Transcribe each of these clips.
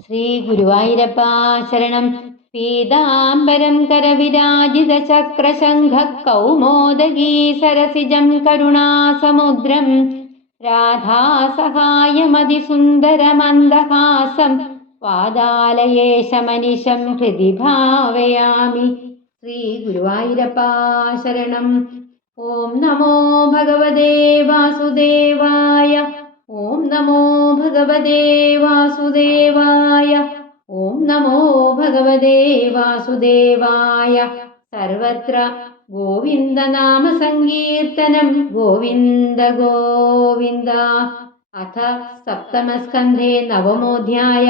ശ്രീ ഗുരുവായൂരപ്പ ശരണം. പീതാംബരം കരവിരാജിത ചക്രശംഖ കൗമോദഗീ സരസിജം കരുണാസമുദ്രം രാധാസഹായമതിസുന്ദരമന്ദഹാസം വാതാലയേശമനിശം ഹൃദി ഭാവയാമി. ശ്രീ ഗുരുവായൂരപ്പ ശരണം. ഓം നമോ ഭഗവതേ വാസുദേവായ. ഓം നമോ ഭഗവതേ വാസുദേവായ. ഓം നമോ ഭഗവതേ വാസുദേവായ. സർവത്ര ഗോവിന്ദനാമ സങ്കീർത്തനം. ഗോവിന്ദ ഗോവിന്ദ. അഥ സപ്തമസ്കന്ധേ നവമോऽധ്യായ.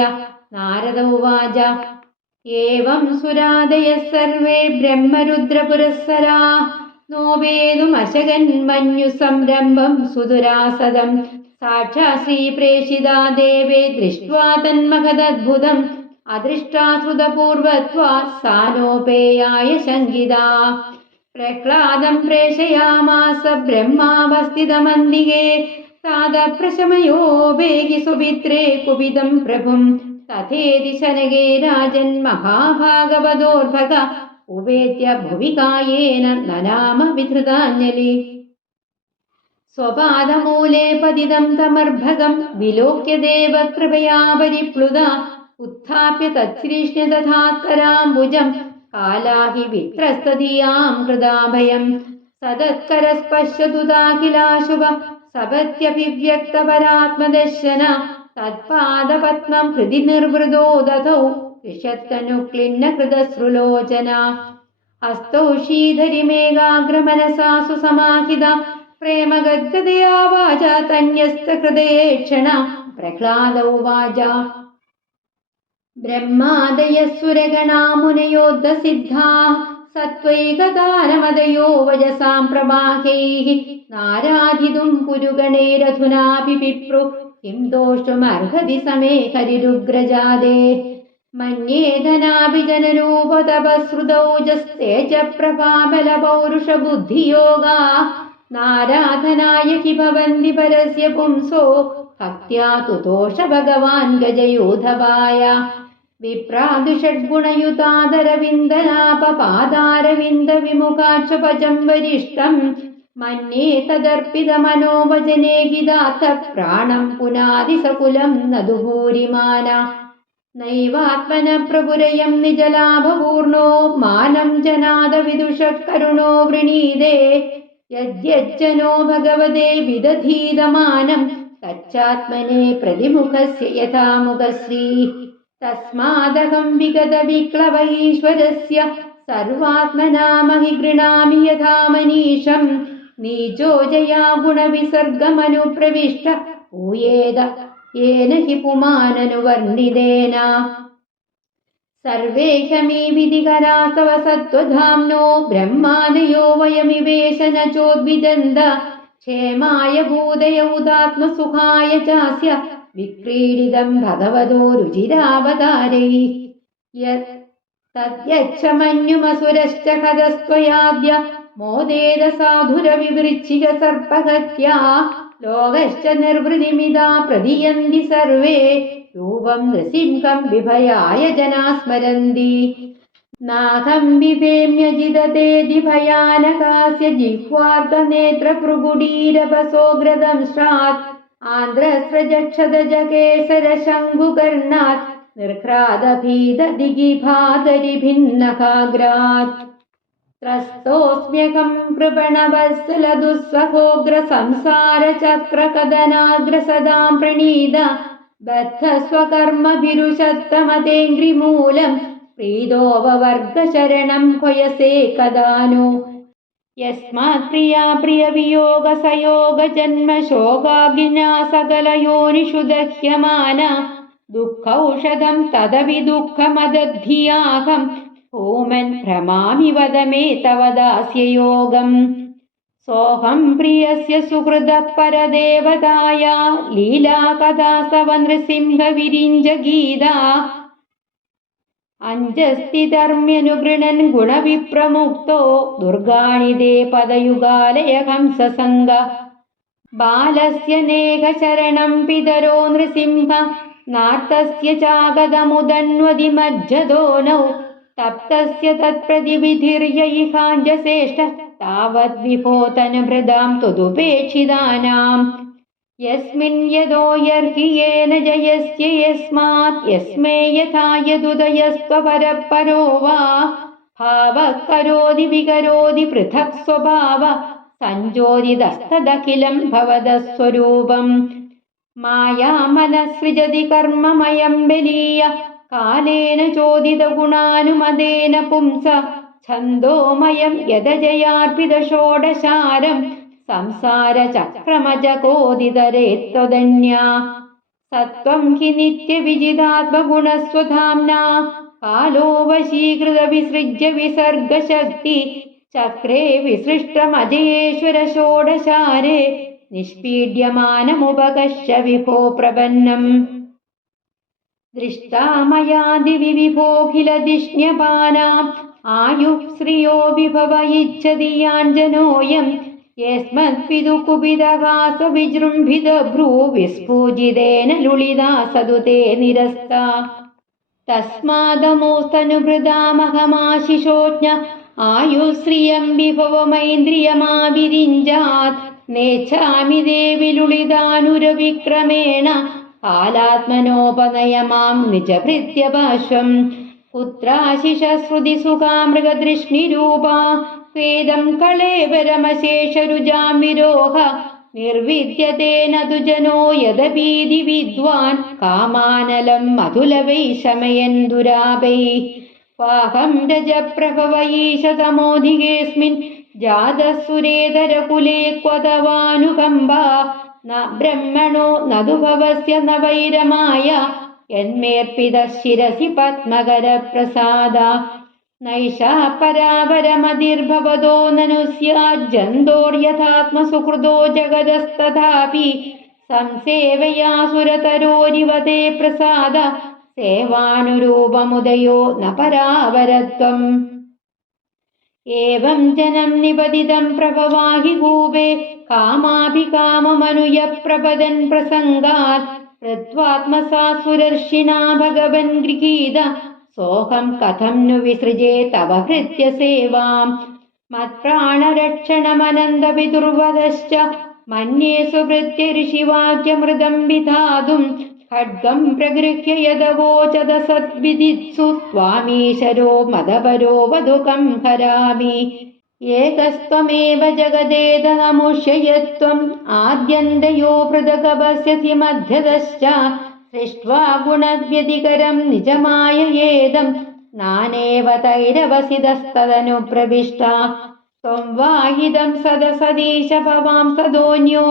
നാരദ ഉവാച. ഏവം സുരാദയഃ സർവേ ബ്രഹ്മരുദ്രപുരസ്സരാ നോവേതുമശകന്മന്യു സംരംഭം സുദുരാസദം സാക്ഷാത് ശ്രീപ്രേഷിതാ ദേവേ ദൃഷ്ട്വാ തന്മഹദദ്ഭുതം അദൃഷ്ടാശ്രുതപൂർവത്വാത് സാനോപേയായ ശങ്കിതാ. പ്രഹ്ലാദം പ്രേഷയാമാസ ബ്രഹ്മാവസ്ഥിതമന്ദികേ താദപ്രശമയോ വേഗി സുഭിത്രേ കുപിതം പ്രഭും തഥേതി ശനകേ രാജൻ മഹാഭാഗവതോർഭക ഉപേത്യ ഭുവികായേന നനാമ വിധൃതാഞ്ജലി. സ്വപാദമൂലേ പതിതം തമർഭകം വിലോക്യ ദേവകൃപയാ പരിപ്ലുത ഉത്ഥാപ്യ തച്ഛ്രീഷ്ണ്യ തഥാകരാംബുജം കാലാഹി വിത്രസ്തധിയാം കൃതാഭയം സദത്കരസ്പശ്യതു താഖിലാശുഭ സപത്യഭിവ്യക്തപരാത്മദർശന തത്പാദപത്മം ഹൃദി നിർവൃതോ ദധൗ വിഷത്തനുക്ലിന്ന കൃതശ്രുലോചന ഹസ്തൗ ശീധരിമേകാഗ്രമനസാ സുസമാഹിത പ്രേമഗദ്ഗതയാ വാച തന്യസ്തഹൃദയേക്ഷണ. പ്രഹ്ലാദ ഉവാച. ബ്രഹ്മാദയസുരഗണാ മുനയോദ്ധസിദ്ധാ സത്വൈകതാരമദയോ വജസാം പ്രവാഹൈഃ നാരാധിതും പുരുഗണൈരധുനാപി പിപ്രു കിം ദോഷുമർഹതി സമേ ഹരിരുഗ്രജാതേ. മന്യേധനാഭിജനരൂപതപശ്രുതൗജസ്തേജ പ്രഭാബലപൗരുഷബുദ്ധിയോഗാ നാരാധനായ ഹി ഭവന്തി പരസ്യ പുംസോ ഭക്ത്യാ തുതോഷ ഭഗവാൻ ഗജയൂഥപായ. വിപ്രാദുഷഡ്ഗുണയുതാദരവിന്ദനാപപാദാരവിന്ദ വിമുഖാക്ഷപജം വരിഷ്ടം മന്യേ തദർപ്പിതമനോവചനേ ഹിതാർത്ഥ പ്രാണം പുനാദിസകുലം നദുഭൂരിമാന. നൈവാത്മന പ്രപുരയം നിജലാഭപൂർണോ മാനം ജനാദ വിദുഷ കരുണോ വൃണീതേ യജ്ജനോ ഭഗവതേ വിദധീതമാനം തച്ചാത്മനേ പ്രതിമുഖസ്യ യഥാമുഖശ്രീ. തസ്മാദഹം വിഗത വിക്ലവ ഈശ്വരസ്യ സർവാത്മനാ മഹി ഗൃണാമി യഥാ മനീഷം നീചോ ജയാ ഗുണവിസർഗമനുപ്രവിഷ്ട പൂയേത യേന ഹി പുമാനനുവർണിതേന. സർവേഹമീ വിധികരാസ്തവ സത്വധാംനോ ബ്രഹ്മാദയോ വയമിവേശന ചോദ്വിജന്ത ക്ഷേമായ ഭൂതയ ഉദാത്മസുഖായ ചാസ്യ വിക്രീഡിതം ഭഗവതോ രുചിരാവതാരൈഃ. തദ്യച്ഛമന്യുമസുരശ്ച ഹതസ്ത്വയാദ്യ മോദേന സാധുരവിവൃശ്ചിക സർപ്പഹത്യാ ലോകശ്ച നിർവൃതിമിതാ പ്രതിയന്തി സർവേ രൂപം നൃസിംഹം വിഭയായ ജനാ സ്മരന്തി. നാഹം വിഭേമ്യജിതതേതി ഭയാനകാസ്യ ജിഹ്വാർഗനേത്രഭൃഗുഡീരപസോഗ്രദംശ്രാത് ആന്ധ്രസ്രജക്ഷതജകേസരശംഖുകർണാത് നിർഘ്രാദഭീതദിഗിഭാതരിഭിന്നകാഗ്രാത്. ത്രസ്തോസ്മ്യഹം കൃപണവത്സലദുസ്സഹോഗ്ര സംസാരചക്രകദനാഗ്രസദാം പ്രണീത ബദ്ധസ്വകർമ്മഭിരുഷത്തമതേംഗ്രിമൂലം പ്രീതോപവർഗശരണം ഹൊയസേ കദാനോ. യസ്മാത് പ്രിയാ പ്രിയവിയോഗ സയോഗ ജന്മ ശോകാഗ്നിനാ സകലയോനിഷു ദഹ്യമാന ദുഃഖൗഷധം തദപി ദുഃഖമദദ്ധിയാഹം ഭൂമൻ ഭ്രമാമി വദ മേ തവ ദാസ്യയോഗം. സോഹം പ്രിയസ്യ സുഹൃദ പരദേവതായ ലീലാ കഥാസ്തവ നൃസിംഹ വിരിഞ്ച ഗീത അഞ്ജസ്ഥിതർമ്മ്യനുഗൃണൻ ഗുണവിപ്രമുക്തോ ദുർഗാണിതേ പദയുഗാലയ ഹംസസംഗ. ബാലസ്യ നേഹ ശരണം പിതരോ നൃസിംഹ नार्तस्य चागतमुदन्वदिमज्जदोनौ तप्तस्य तत्प्रतिविधिर्यैकाञ्जसेष्ठ तावद्विभोतनुभृदां तुदुपेक्षितानाम् यस्मिन् यदोऽयर्हि येन जयस्य यस्मात् यस्मै यथा यदुदयस्त्वपरपरो वा भावः करोति विकरोति पृथक् स्वभाव सञ्जोदितस्तदखिलं भवतः स्वरूपम् मायामनसृजति कर्ममयं बलीय कालेन चोदितगुणानुमदेन पुंस छन्दोमयं यदजयार्पितषोडशारं संसारचक्रमजकोदितरे त्वदन्या सत्त्वं हि नित्यविजितात्मगुणस्वधाम्ना कालो वशीकृतविसृज्य विसर्गशक्ति चक्रे विसृष्टमजयेश्वर षोडशारे निष्पीड्यमानमुपकश्य विभो प्रपन्नम् दृष्टा मया दिवि विभोऽखिलधिष्ण्यपानाम् आयुः श्रियो विभव इच्छति याञ्जनोऽयम् यस्मद्विदु कुपितहास विजृम्भितभ्रू विस्फूजितेन लुलिता सदुते निरस्ता तस्मादमोस्तनुभृदामहमाशिषोज्ञ आयुश्रियं विभवमैन्द्रियमाविरिञ्जात् नेच्छामि देवि लुलितानुरविक्रमेण कालात्मनोपनय मां निजभृत्यपार्श्वम् पुत्राशिषश्रुतिसुखा मृगदृष्णिरूपा स्वेदं कळेबरमशेषरुजां विरोह निर्विद्यते न तु जनो यदपीति विद्वान् कामानलं मधुलवै शमयन् दुरापैः वाहं रजप्रभव ईशतमोऽधिकेऽस्मिन् जातः सुरेतरकुले क्वतवानुकम्बा न ब्रह्मणो न तु भवस्य न वैरमाय यन्मेऽर्पितः शिरसि पद्मकरप्रसादा नैषा परावरमतिर्भवतो ननु स्याज्जन्तोर्यथात्मसुहृदो जगदस्तथापि संसेवयासुरतरोरिव ते प्रसाद सेवानुरूपमुदयो न परावरत्वम् एवं जनं निपतितं प्रभवाहि कूपे कामाभिकाममनुय प्रपदन् प्रसङ्गात् कृत्वात्मसासुरर्षिणा भगवन् गृहीत सोऽहं कथं नु विसृजे तव भृत्यसेवाम् मत्प्राणरक्षणमनन्दपितुर्वधश्च मन्ये सुभृत्य ऋषिवाक्यमृतं विधातुं खड्गं प्रगृह्य यदवोचद सद्विदित्सु त्वामीशरो मदपरो वधुकं हरामि एकस्त्वमेव जगदेतनमुष्य यत्त्वम् आद्यन्तयो पृथगपश्यसि मध्यतश्च सृष्ट्वा गुणव्यतिकरं निजमाययेदं नानेव तैरवसितस्तदनुप्रविष्टा त्वं वाहिदं सदसदीश भवां सदोऽन्यो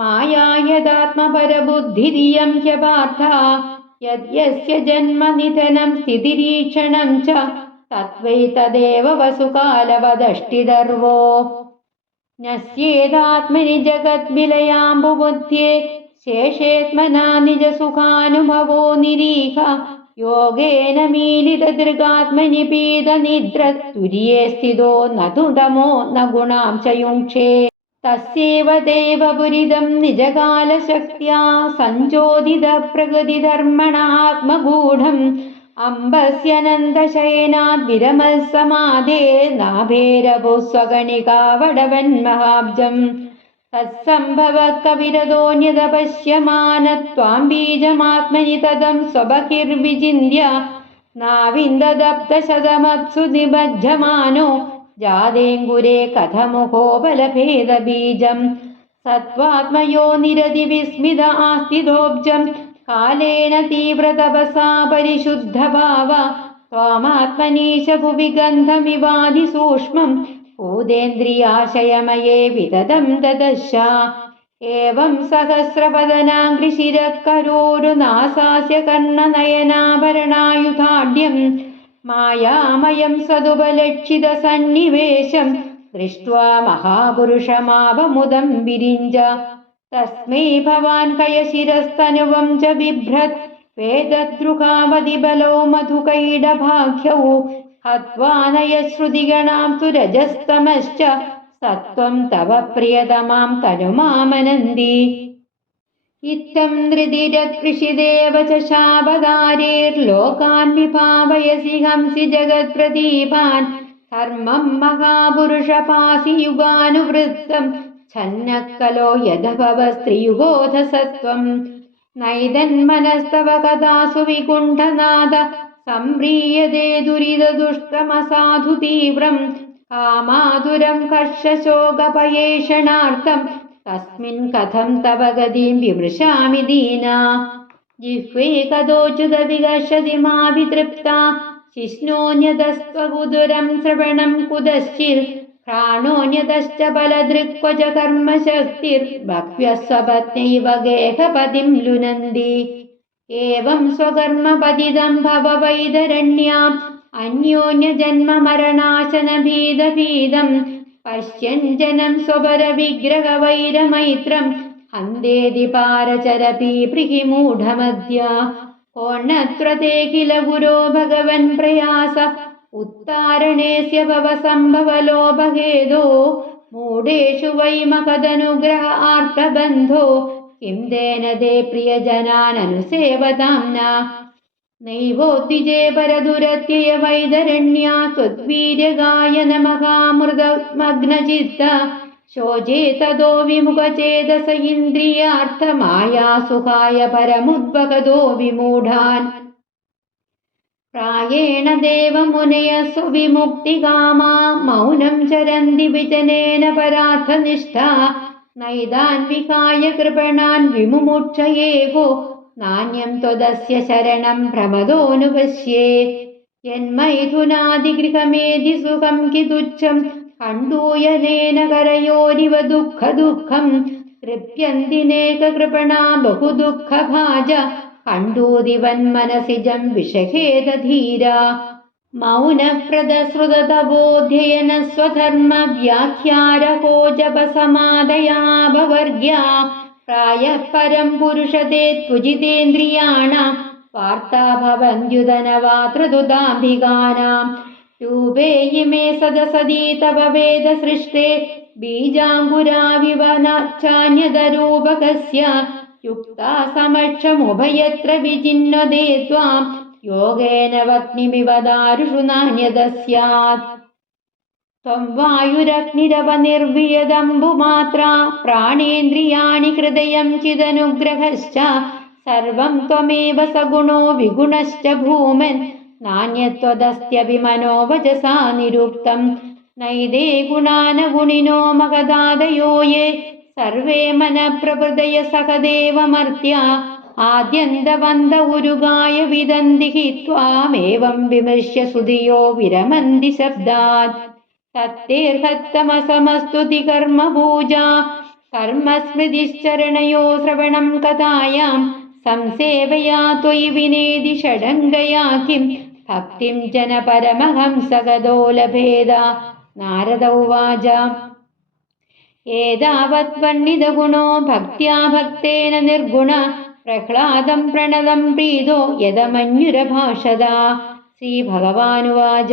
माया यदात्मपरबुद्धिरियं ह्यपार्था यद्यस्य जन्म निधनं स्थितिरीक्षणं च तत्त्वैतदेव वसुकालवदष्टिदर्वो न्यस्येदात्मनि जगद्विलयाम्बुबुध्ये शेषेत्मना निजसुखानुभवो निरीह योगेन मीलितदृगात्मनि पीतनिद्रतुर्ये स्थितो न तु तमो न गुणां च युङ्क्षे तस्यैव देवपुरिदं निजकालशक्त्या सञ्चोदितप्रकृतिधर्मणात्मगूढम् अम्बस्यनन्दशयनाद्विरमसमाधे नाभेरभुः स्वगणिकावडवन्महाब्जम् तत्सम्भवः कविरतोऽन्यदपश्यमान बीजमात्मनि तदं स्वबहिर्विचिन्त्य नाविन्ददप्तशतमप्सु निबध्यमानो जादेङ्गुरे कथमुखोबलभेदबीजं सत्त्वात्मयो निरतिविस्मित आस्तिदोब्जं कालेन तीव्रतपसा परिशुद्धभाव त्वामात्मनीश भुवि गन्धमिवादिसूक्ष्मं भूतेन्द्रियाशयमये विदधं ददश एवं सहस्रपदनाङ्घ्रिशिरः करोरुनासास्य कर्णनयनाभरणायुधाढ्यं मायामयं सदुपलक्षितसन्निवेशं दृष्ट्वा महापुरुषमावमुदं विरिञ्ज तस्मै भवान् कयशिरस्तनुवं च बिभ्रत् वेदद्रुहावधिबलौ मधुकैडभाख्यौ हत्वा नयश्रुतिगणां सुरजस्तमश्च सत्त्वं तव प्रियतमां तनुमामनन्दी इत्थं धृतिरत्कृषिदेव च शापदारेर्लोकान् विभावयसि हंसि जगत्प्रदीपान् धर्मं महापुरुषपासि युगानुवृत्तं छन्नः कलो यदभवस्त्रियुगोऽथ सत्त्वम् नैदन्मनस्तव कथासु विकुण्ठनाद सम्प्रीयते दुरितदुष्टमसाधु तीव्रम् कामातुरं हर्षशोकपयेषणार्थं तस्मिन् कथं तव गतिं विमृशामि दीना जिह्वे कथोच्युतविकर्षति माभितृप्ता शिष्णोऽन्यतस्त्वगुदुरं श्रवणं कुतश्चित् प्राणोऽन्यतश्च बलदृक्वच कर्मशक्तिर्बह्व्यः स्वपत्नैव गेहपतिं लुनन्ति एवं स्वकर्मपतितं भव वैदरण्याम् अन्योन्यजन्ममरणाशनभीदभीदं पश्यन् जनं स्वपरविग्रहवैरमैत्रं हन्देति पारचरपीप्रिहि मूढमद्य कोऽन्यत्र ते किल गुरो भगवन् प्रयास उत्तारणेऽस्य भवसम्भवलोभहेदो मूढेषु वै महदनुग्रह आर्तबन्धो किं तेन ते प्रियजनाननुसेवतां न नैवोद्विजे परदुरत्यय वैदरण्या त्वद्वीर्यगायन महामृतमग्नचित्त शोचे ततो विमुखचेतस इन्द्रियार्थमायासुखाय परमुद्भगतो विमूढान् प्रायेण देवमुनयः सुविमुक्तिकामा मौनं चरन्ति विजनेन परार्थनिष्ठा नैदान् विहाय कृपणान् विमुमुक्षयेको नान्यं त्वदस्य शरणं प्रमदोऽनुपश्ये यन्मैथुनादिगृहमेधि सुखं कितुच्छं कण्डूयनेन करयोरिव दुःखं तृप्यन्ति नेककृपणा बहुदुःखभाज कण्डूदिवन्मनसिजं विषहेदधीरा मौनप्रदश्रुततपोऽध्ययन स्वधर्म व्याख्यारको जपसमादयाभवर्ग्या प्रायः परं पुरुषते त्वजितेन्द्रियाणां वार्ता भवन्त्युदनवात्रदुदाम्बिकानां रूपे इमे सदसदी तव वेदसृष्टे बीजाङ्कुराविव न चान्यदरूपकस्य युक्ता समक्षमुभयत्र विचिन्वदे त्वां योगेन वह्निमिव दारुषु नान्यद स्यात् त्वं वायुरग्निरवनिर्वियदम्बुमात्रा प्राणेन्द्रियाणि हृदयं चिदनुग्रहश्च सर्वं त्वमेव सगुणो विगुणश्च भूमन् नान्यत्वदस्त्यभिमनो वचसा निरुक्तं नैदे गुणानगुणिनो मगदादयो ये सर्वे मनप्रभृतय सहदेवमर्त्या आद्यन्तवन्त उरुगाय विदन्ति हि त्वामेवं विमर्श्य सुधियो विरमन्ति शब्दात् तत्तेर्हत्तमसमस्तुति कर्मपूजा कर्मस्मृतिश्चरणयो श्रवणं कथायां संसेवया त्वयि विनेदि षडङ्गया किं भक्तिं जन परमहंसगतो लभेद नारद उवाच एतावत् वर्णितगुणो भक्त्या भक्तेन निर्गुण प्रह्लादं प्रणतं प्रीतो यदमन्युरभाषत श्रीभगवानुवाच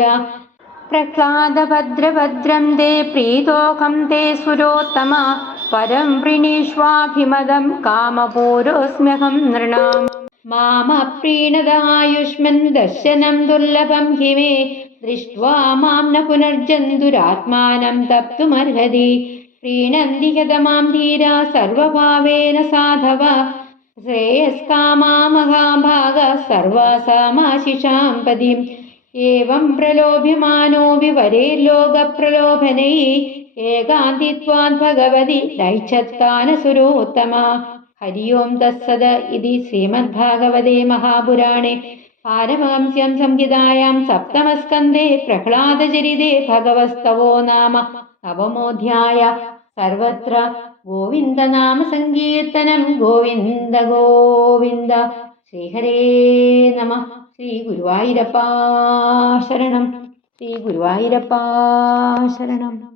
प्रह्लादभद्रभद्रं ते प्रीतोऽहं ते सुरोत्तम परं वृणीष्वाभिमदं कामपूरोऽस्म्यहं नृणाम् मामप्रीणदायुष्मन् दर्शनं दुर्लभं हि मे दृष्ट्वा मां न पुनर्जन्तुरात्मानं तप्तुमर्हति प्रीणन्ति ह्यतमां धीरा सर्वभावेन साधव श्रेयस्कामा महाभागा सर्वासामाशिषां पदीम् एवं प्रलोभ्यमानो विवरेर्लोकप्रलोभनैः एकान्तित्वान् भगवति नैच्छत्कानसुरोत्तमा हरि ओं तत्सद इति श्रीमद्भागवते महापुराणे पारमहंस्यां संहितायां सप्तमस्कन्धे प्रह्लादचरिते भगवस्तवो नाम नवमोऽध्याय सर्वत्र गोविन्दनाम सङ्कीर्तनं गोविन्द गोविन्द श्रीहरे नमः श्रीगुरुवायूरप्पा शरणं श्रीगुरुवायूरप्पा शरणम्